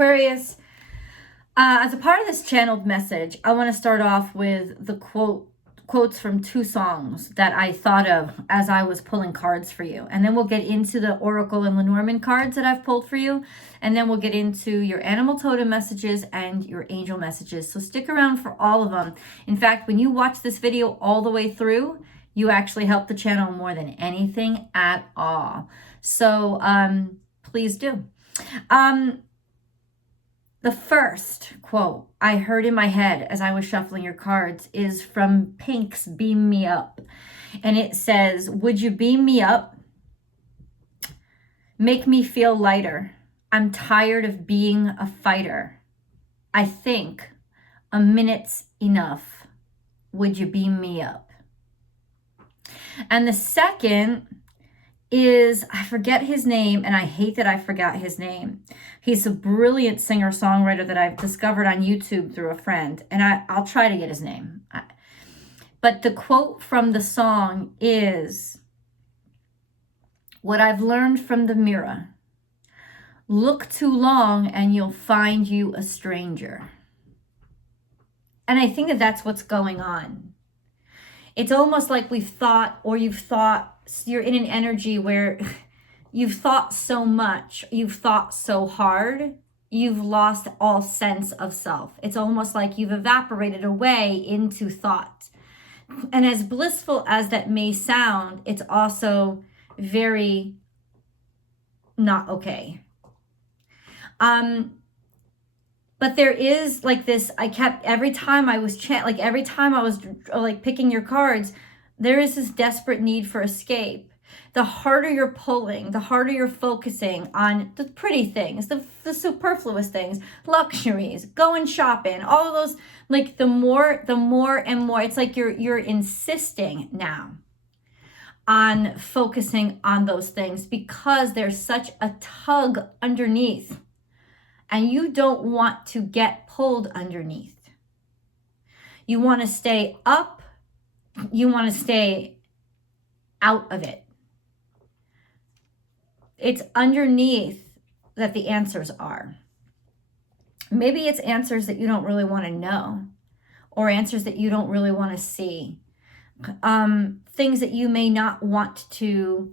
Aquarius, as a part of this channeled message, I want to start off with the quotes from two songs that I thought of as I was pulling cards for you. And then we'll get into the Oracle and Lenormand cards that I've pulled for you. And then we'll get into your animal totem messages and your angel messages. So stick around for all of them. In fact, when you watch this video all the way through, you actually help the channel more than anything at all. So please do. The first quote I heard in my head as I was shuffling your cards is from Pink's Beam Me Up. And it says, would you beam me up? Make me feel lighter. I'm tired of being a fighter. I think a minute's enough. Would you beam me up? And the second is, I forget his name, and I hate that I forgot his name. He's a brilliant singer-songwriter that I've discovered on YouTube through a friend, and I'll try to get his name. But the quote from the song is, what I've learned from the mirror, look too long and you'll find you a stranger. And I think that that's what's going on. It's almost like we've thought, or you've thought, you're in an energy where you've thought so much, you've thought so hard, you've lost all sense of self. It's almost like you've evaporated away into thought. And as blissful as that may sound, it's also very not okay. But there is like this, every time I was picking your cards, there is this desperate need for escape. The harder you're pulling, the harder you're focusing on the pretty things, the superfluous things, luxuries, going shopping, all of those, like the more and more, it's like you're insisting now on focusing on those things because there's such a tug underneath and you don't want to get pulled underneath. You want to stay up. You want to stay out of it. It's underneath that the answers are. Maybe it's answers that you don't really want to know, or answers that you don't really want to see. Things that you may not want to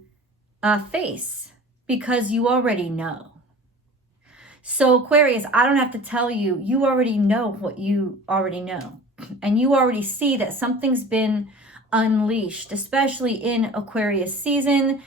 face because you already know. So Aquarius, I don't have to tell you, you already know what you already know. And you already see that something's been unleashed, especially in Aquarius season,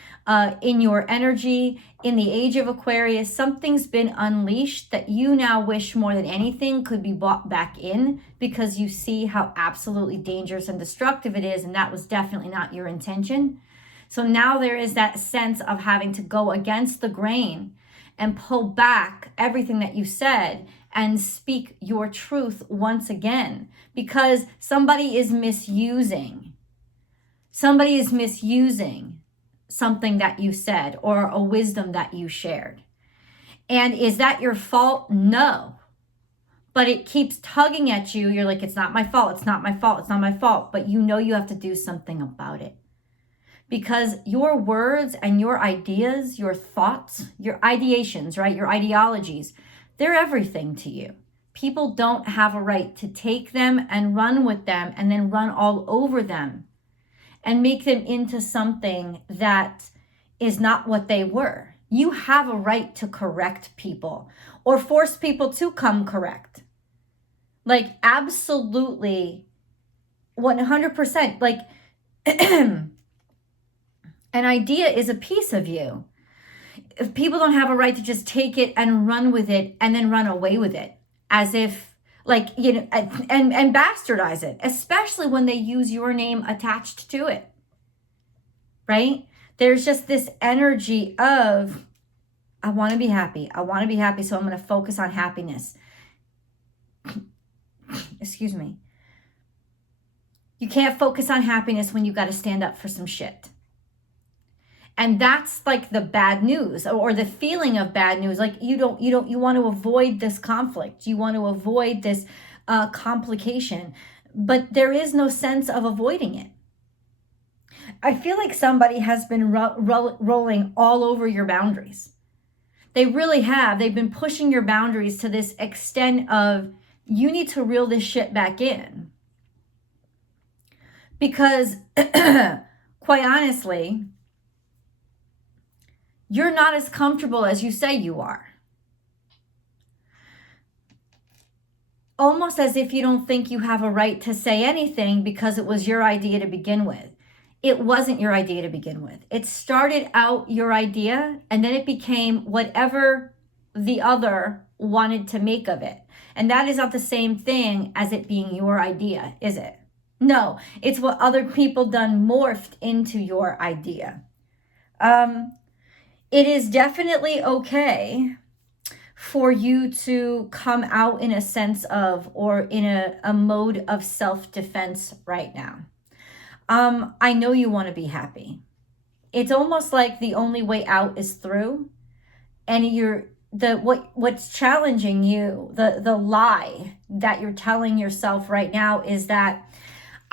in your energy, in the age of Aquarius. Something's been unleashed that you now wish more than anything could be brought back in because you see how absolutely dangerous and destructive it is. And that was definitely not your intention. So now there is that sense of having to go against the grain and pull back everything that you said and speak your truth once again, because somebody is misusing something that you said or a wisdom that you shared. And is that your fault? No. But it keeps tugging at you. You're like, it's not my fault. It's not my fault. It's not my fault. But you know you have to do something about it. Because your words and your ideas, your thoughts, your ideations, right? Your ideologies, they're everything to you. People don't have a right to take them and run with them and then run all over them and make them into something that is not what they were. You have a right to correct people or force people to come correct. Like absolutely 100%. Like an idea is a piece of you. If people don't have a right to just take it and run with it and then run away with it as if like, you know, and bastardize it, especially when they use your name attached to it, right? There's just this energy of, I want to be happy. I want to be happy. So I'm going to focus on happiness. Excuse me. You can't focus on happiness when you got to stand up for some shit. And that's like the bad news or the feeling of bad news. Like you want to avoid this conflict. You want to avoid this complication, but there is no sense of avoiding it. I feel like somebody has been rolling all over your boundaries. They really have. They've been pushing your boundaries to this extent of, you need to reel this shit back in. Because quite honestly, you're not as comfortable as you say you are. Almost as if you don't think you have a right to say anything because it was your idea to begin with. It wasn't your idea to begin with. It started out your idea, and then it became whatever the other wanted to make of it. And that is not the same thing as it being your idea, is it? No, it's what other people done morphed into your idea. It is definitely okay for you to come out in a sense of, or in a mode of self-defense right now. I know you want to be happy. It's almost like the only way out is through. And what's challenging you, the lie that you're telling yourself right now is that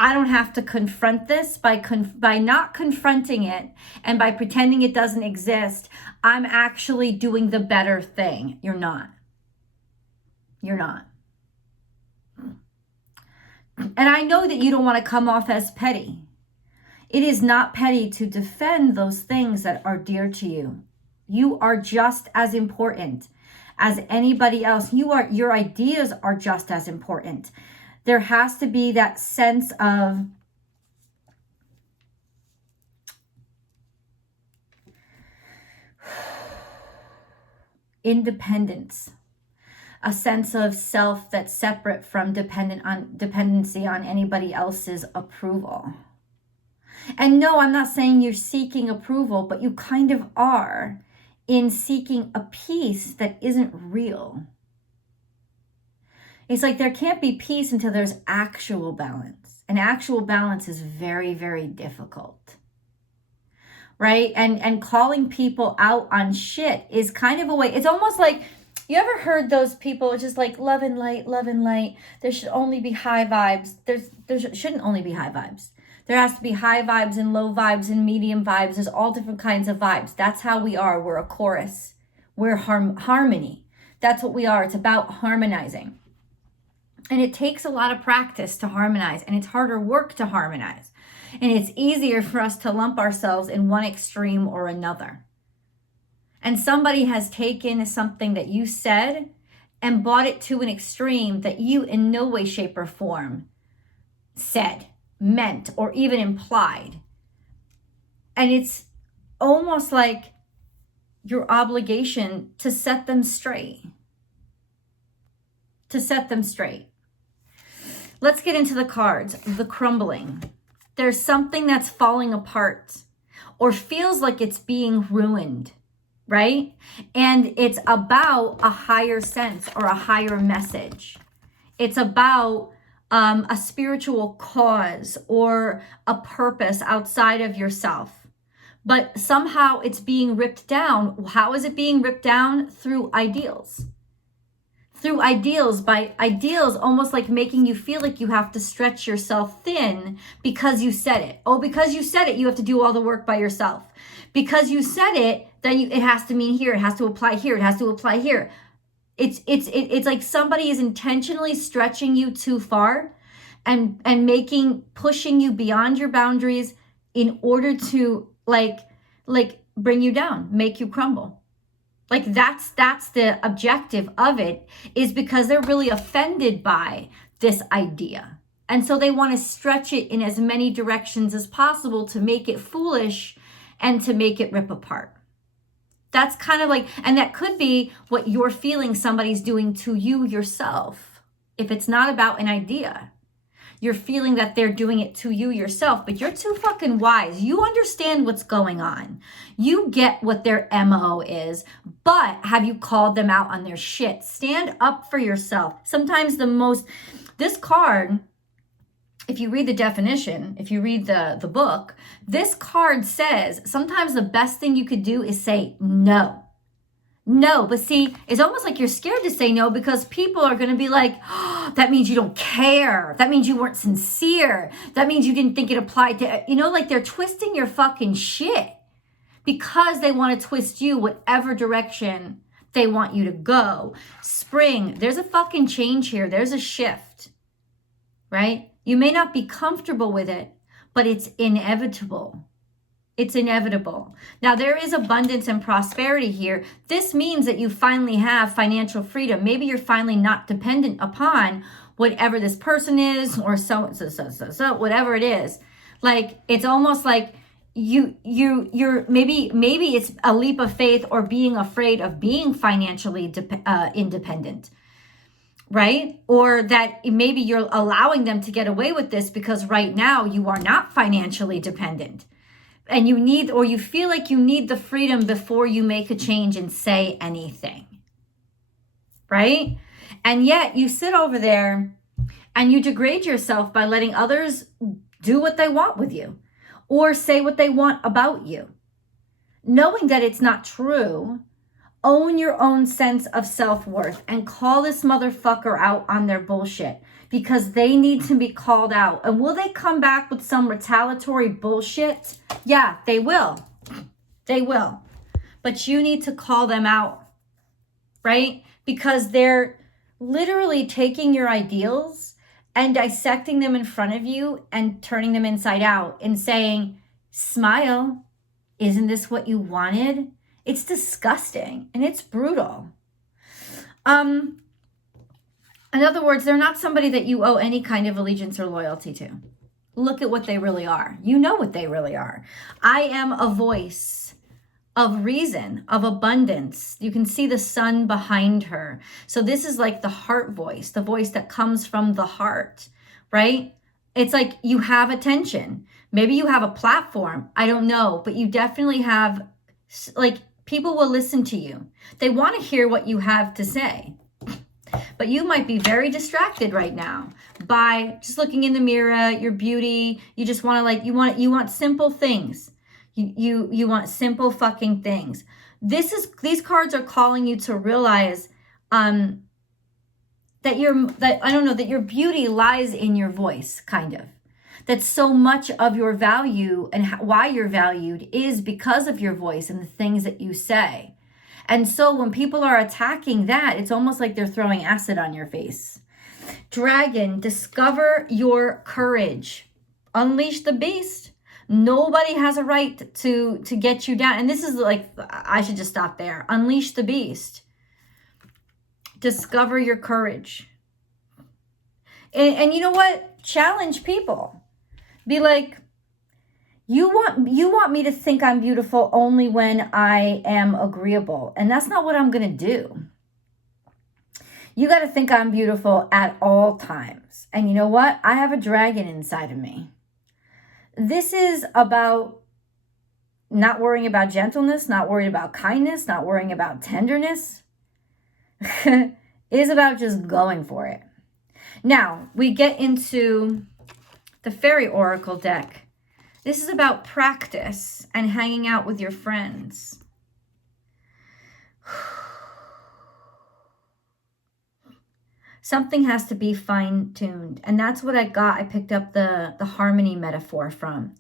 I don't have to confront this. By not confronting it and by pretending it doesn't exist, I'm actually doing the better thing. You're not. You're not. And I know that you don't want to come off as petty. It is not petty to defend those things that are dear to you. You are just as important as anybody else. Your ideas are just as important. There has to be that sense of independence, a sense of self that's separate from dependency on anybody else's approval. And no, I'm not saying you're seeking approval, but you kind of are in seeking a peace that isn't real. It's like there can't be peace until there's actual balance. And actual balance is very, very difficult. Right? And calling people out on shit is kind of a way. It's almost like, you ever heard those people just like love and light, love and light. There should only be high vibes. There shouldn't only be high vibes. There has to be high vibes and low vibes and medium vibes. There's all different kinds of vibes. That's how we are. We're a chorus. We're harmony. That's what we are. It's about harmonizing. And it takes a lot of practice to harmonize, and it's harder work to harmonize. And it's easier for us to lump ourselves in one extreme or another. And somebody has taken something that you said and brought it to an extreme that you in no way, shape, or form said, meant, or even implied. And it's almost like your obligation to set them straight. To set them straight. Let's get into the cards. The crumbling. There's something that's falling apart or feels like it's being ruined, right? And it's about a higher sense or a higher message. It's about a spiritual cause or a purpose outside of yourself. But somehow it's being ripped down. How is it being ripped down? Through ideals. Through ideals, by ideals almost like making you feel like you have to stretch yourself thin because you said it. Oh, because you said it, you have to do all the work by yourself. Because you said it, then it has to mean here, it has to apply here, it has to apply here. It's like somebody is intentionally stretching you too far and pushing you beyond your boundaries in order to like bring you down, make you crumble. Like that's the objective of it, is because they're really offended by this idea. And so they want to stretch it in as many directions as possible to make it foolish and to make it rip apart. That's kind of like, and that could be what you're feeling somebody's doing to you yourself. If it's not about an idea, you're feeling that they're doing it to you yourself, but you're too fucking wise. You understand what's going on. You get what their MO is, but have you called them out on their shit? Stand up for yourself. Sometimes this card, if you read the definition, if you read the book, this card says sometimes the best thing you could do is say no. No, but see, it's almost like you're scared to say no because people are going to be like, oh, that means you don't care. That means you weren't sincere. That means you didn't think it applied to, like they're twisting your fucking shit because they want to twist you whatever direction they want you to go. Spring, there's a fucking change here. There's a shift, right? You may not be comfortable with it, but it's inevitable. It's inevitable. Now, there is abundance and prosperity here. This means that you finally have financial freedom. Maybe you're finally not dependent upon whatever this person is or so whatever it is. Like, it's almost like you're maybe it's a leap of faith or being afraid of being financially independent, right? Or that maybe you're allowing them to get away with this because right now you are not financially dependent. And you feel like you need the freedom before you make a change and say anything, right? And yet you sit over there and you degrade yourself by letting others do what they want with you or say what they want about you. Knowing that it's not true, own your own sense of self-worth and call this motherfucker out on their bullshit because they need to be called out. And will they come back with some retaliatory bullshit? Yeah, they will. They will. But you need to call them out, right? Because they're literally taking your ideals and dissecting them in front of you and turning them inside out and saying, smile, isn't this what you wanted? It's disgusting and it's brutal. In other words, they're not somebody that you owe any kind of allegiance or loyalty to. Look at what they really are. You know what they really are. I am a voice of reason, of abundance. You can see the sun behind her. So this is like the heart voice, the voice that comes from the heart, right? It's like you have attention. Maybe you have a platform. I don't know, but you definitely have, like, people will listen to you. They want to hear what you have to say. But you might be very distracted right now by just looking in the mirror, your beauty. You just want to, like, you want simple things. You want simple fucking things. These cards are calling you to realize that your beauty lies in your voice, kind of. That so much of your value and why you're valued is because of your voice and the things that you say. And so when people are attacking that, it's almost like they're throwing acid on your face. Dragon, discover your courage. Unleash the beast. Nobody has a right to get you down. And this is like, I should just stop there. Unleash the beast. Discover your courage. And you know what? Challenge people. Be like, you want me to think I'm beautiful only when I am agreeable. And that's not what I'm going to do. You got to think I'm beautiful at all times. And you know what? I have a dragon inside of me. This is about not worrying about gentleness, not worrying about kindness, not worrying about tenderness. It is about just going for it. Now, we get into the Fairy Oracle deck. This is about practice and hanging out with your friends. Something has to be fine-tuned. And that's what I got. I picked up the harmony metaphor from.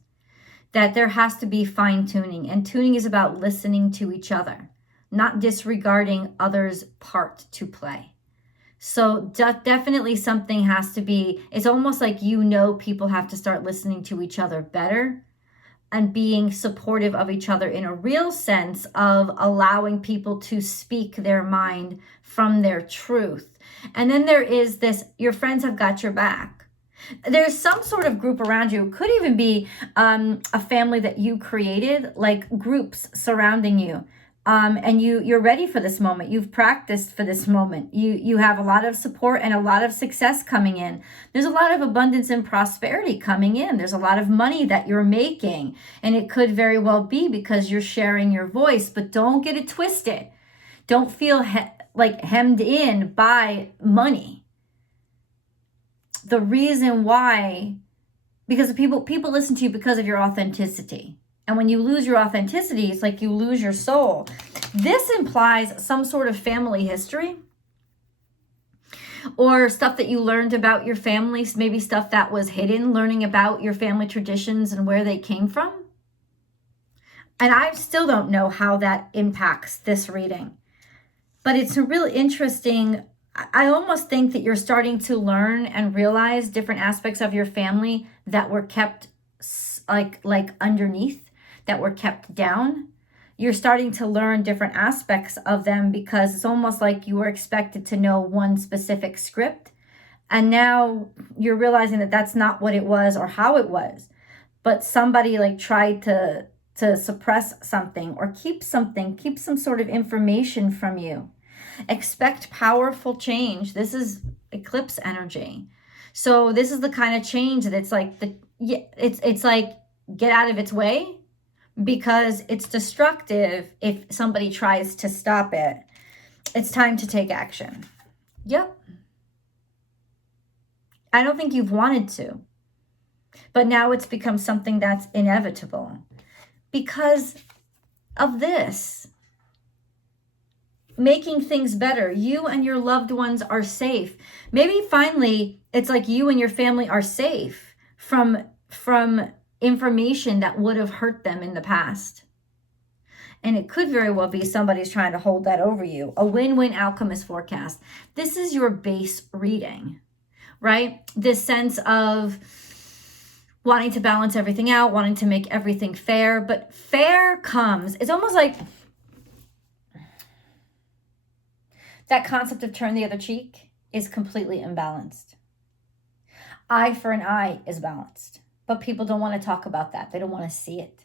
That there has to be fine-tuning. And tuning is about listening to each other, not disregarding others' part to play. So definitely something has to be, it's almost like, people have to start listening to each other better and being supportive of each other in a real sense of allowing people to speak their mind from their truth. And then there is this, your friends have got your back. There's some sort of group around you. It could even be a family that you created, like groups surrounding you. And you're ready for this moment. You've practiced for this moment. You have a lot of support and a lot of success coming in. There's a lot of abundance and prosperity coming in. There's a lot of money that you're making. And it could very well be because you're sharing your voice. But don't get it twisted. Don't feel hemmed in by money. The reason why, because people listen to you because of your authenticity. And when you lose your authenticity, it's like you lose your soul. This implies some sort of family history or stuff that you learned about your family, maybe stuff that was hidden, learning about your family traditions and where they came from. And I still don't know how that impacts this reading. But it's really interesting. I almost think that you're starting to learn and realize different aspects of your family that were kept like underneath, that were kept down. You're starting to learn different aspects of them because it's almost like you were expected to know one specific script. And now you're realizing that that's not what it was or how it was. But somebody like tried to suppress something or keep some sort of information from you. Expect powerful change. This is eclipse energy. So this is the kind of change that it's like it's like get out of its way, because it's destructive if somebody tries to stop it. It's time to take action. Yep. I don't think you've wanted to, but now it's become something that's inevitable because of this. Making things better. You and your loved ones are safe. Maybe finally it's like you and your family are safe from information that would have hurt them in the past. And it could very well be somebody's trying to hold that over you. A win-win outcome is forecast. This is your base reading, right? This sense of wanting to balance everything out, wanting to make everything fair. But fair comes, it's almost like that concept of turn the other cheek is completely imbalanced. Eye for an eye is balanced. But people don't want to talk about that. They don't want to see it.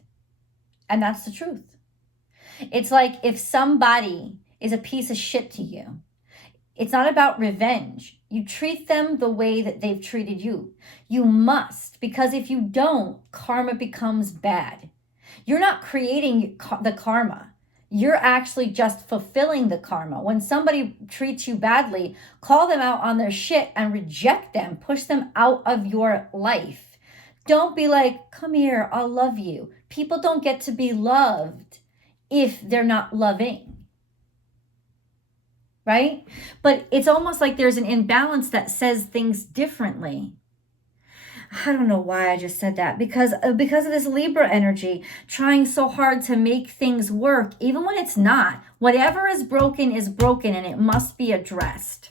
And that's the truth. It's like if somebody is a piece of shit to you, it's not about revenge. You treat them the way that they've treated you. You must, because if you don't, karma becomes bad. You're not creating the karma. You're actually just fulfilling the karma. When somebody treats you badly, call them out on their shit and reject them. Push them out of your life. Don't be like, come here, I'll love you. People don't get to be loved if they're not loving. Right? But it's almost like there's an imbalance that says things differently. I don't know why I just said that. Because of this Libra energy, trying so hard to make things work, even when it's not. Whatever is broken and it must be addressed.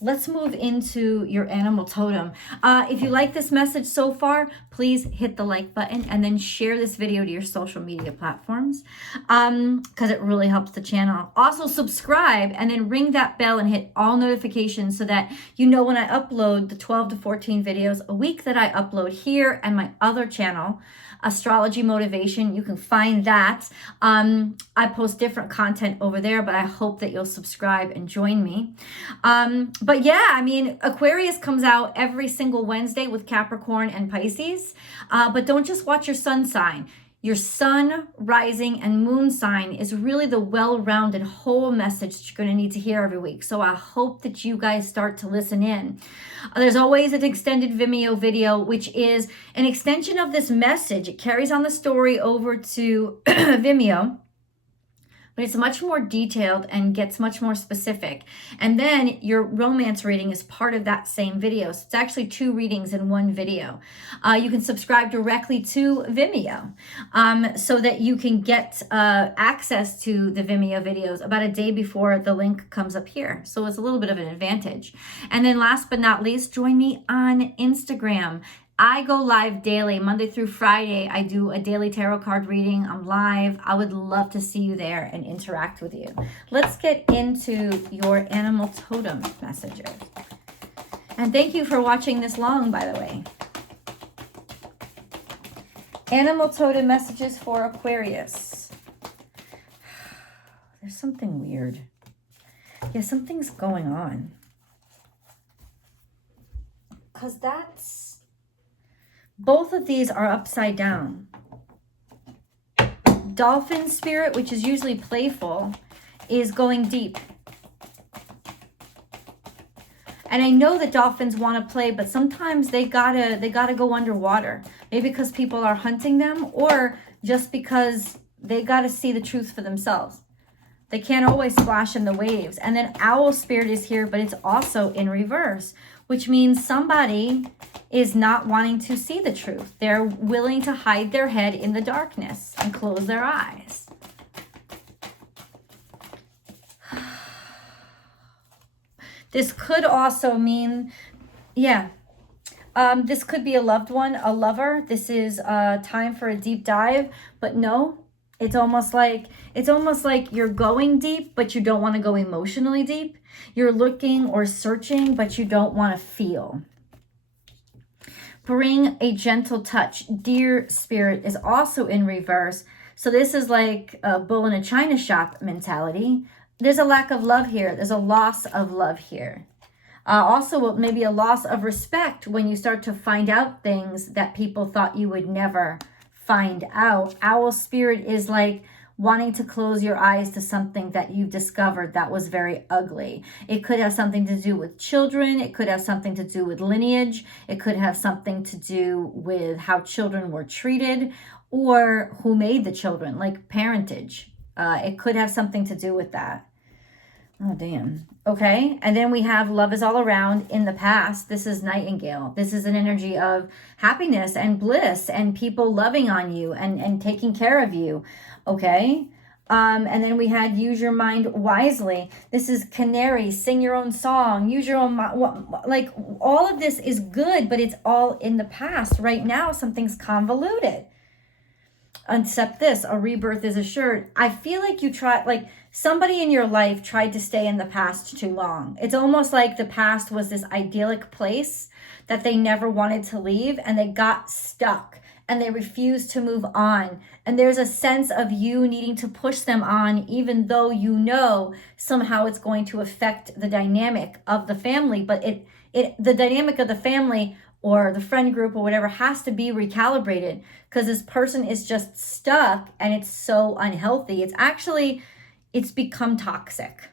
Let's move into your animal totem. If you like this message so far, please hit the like button and then share this video to your social media platforms because it really helps the channel. Also subscribe and then ring that bell and hit all notifications so that you know when I upload the 12 to 14 videos a week that I upload here and my other channel, Astrology Motivation. You can find that. I post different content over there, but I hope that you'll subscribe and join me. But yeah, I mean, Aquarius comes out every single Wednesday with Capricorn and Pisces. But don't just watch your sun sign. Your sun, rising, and moon sign is really the well-rounded whole message that you're going to need to hear every week. So I hope that you guys start to listen in. There's always an extended Vimeo video, which is an extension of this message. It carries on the story over to Vimeo, but it's much more detailed and gets much more specific. And then your romance reading is part of that same video. So it's actually 2 readings in one video. You can subscribe directly to Vimeo so that you can get access to the Vimeo videos about a day before the link comes up here. So it's a little bit of an advantage. And then last but not least, join me on Instagram. I go live daily, Monday through Friday. I do a daily tarot card reading. I'm live. I would love to see you there and interact with you. Let's get into your animal totem messages. And thank you for watching this long, by the way. Animal totem messages for Aquarius. There's something weird. Yeah, something's going on. Because both of these are upside down. Dolphin spirit, which is usually playful, is going deep. And I know that dolphins want to play, but sometimes they gotta go underwater. Maybe because people are hunting them, or just because they gotta see the truth for themselves. They can't always splash in the waves. And then owl spirit is here, but it's also in reverse, which means somebody is not wanting to see the truth. They're willing to hide their head in the darkness and close their eyes. This could also mean, yeah, this could be a loved one, a lover. This is time for a deep dive, but no, it's almost like you're going deep, but you don't want to go emotionally deep. You're looking or searching, but you don't want to feel. Bring a gentle touch. Dear Spirit is also in reverse. So this is like a bull in a china shop mentality. There's a lack of love here. There's a loss of love here. Also, maybe a loss of respect when you start to find out things that people thought you would never find out. Owl Spirit is like wanting to close your eyes to something that you've discovered that was very ugly. It could have something to do with children. It could have something to do with lineage. It could have something to do with how children were treated or who made the children, like parentage. It could have something to do with that. Oh, damn. Okay. And then we have love is all around in the past. This is Nightingale. This is an energy of happiness and bliss and people loving on you and taking care of you. Okay. And then we had use your mind wisely. This is Canary, sing your own song, use your own mind. Like all of this is good, but it's all in the past. Right now, something's convoluted. Except this, a rebirth is assured. I feel like somebody in your life tried to stay in the past too long. It's almost like the past was this idyllic place that they never wanted to leave, and they got stuck and they refused to move on. And there's a sense of you needing to push them on, even though you know somehow it's going to affect the dynamic of the family. But the dynamic of the family or the friend group or whatever has to be recalibrated, because this person is just stuck and it's so unhealthy. It's become toxic.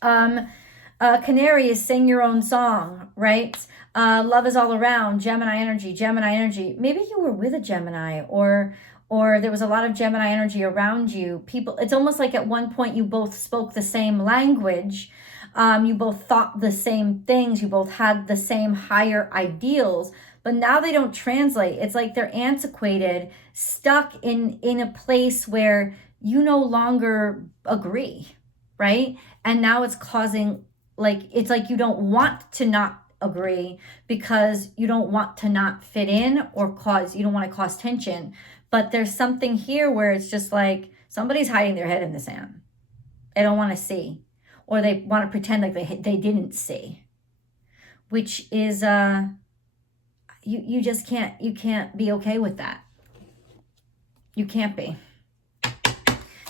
Canary is sing your own song, right? Love is all around. Gemini energy. Maybe you were with a Gemini or there was a lot of Gemini energy around you. People, it's almost like at one point you both spoke the same language. You both thought the same things. You both had the same higher ideals, but now they don't translate. It's like they're antiquated, stuck in a place where you no longer agree, right? And now it's causing, it's like you don't want to not agree because you don't want to not fit in you don't want to cause tension. But there's something here where it's just like somebody's hiding their head in the sand. They don't want to see. Or they want to pretend like they didn't see, which is you just can't be okay with that. You can't be.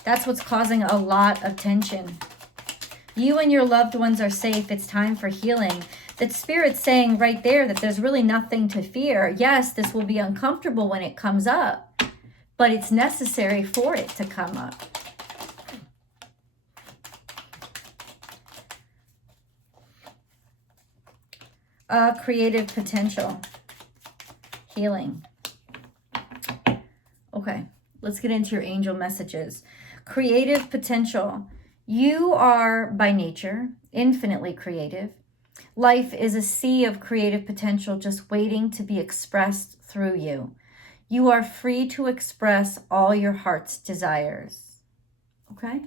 That's what's causing a lot of tension. You and your loved ones are safe. It's time for healing. That Spirit's saying right there that there's really nothing to fear. Yes, this will be uncomfortable when it comes up, but it's necessary for it to come up. Creative potential, healing. Okay, let's get into your angel messages. Creative potential. You are by nature infinitely creative. Life is a sea of creative potential just waiting to be expressed through you. You are free to express all your heart's desires. Okay?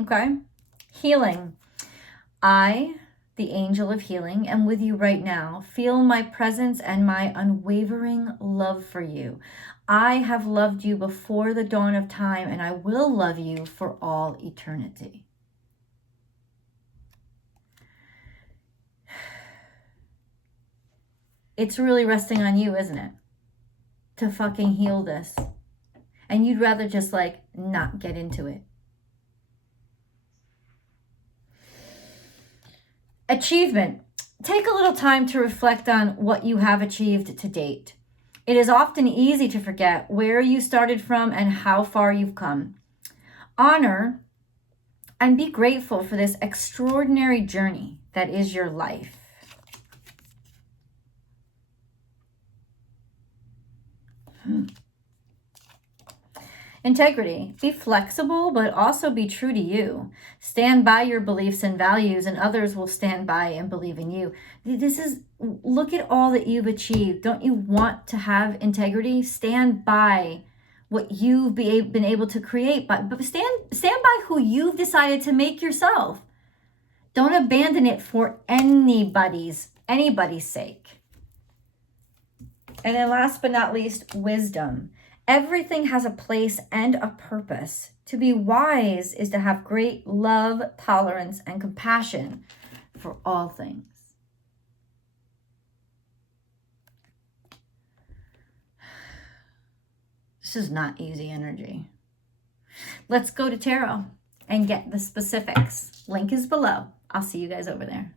Okay. Healing. I, the angel of healing, am with you right now. Feel my presence and my unwavering love for you. I have loved you before the dawn of time, and I will love you for all eternity. It's really resting on you, isn't it? To fucking heal this. And you'd rather just not get into it. Achievement. Take a little time to reflect on what you have achieved to date. It is often easy to forget where you started from and how far you've come. Honor and be grateful for this extraordinary journey that is your life. Integrity. Be flexible, but also be true to you. Stand by your beliefs and values, and others will stand by and believe in you. Look at all that you've achieved. Don't you want to have integrity? Stand by what you've been able to create, but stand by who you've decided to make yourself. Don't abandon it for anybody's sake. And then last but not least, wisdom. Everything has a place and a purpose. To be wise is to have great love, tolerance, and compassion for all things. This is not easy energy. Let's go to tarot and get the specifics. Link is below. I'll see you guys over there.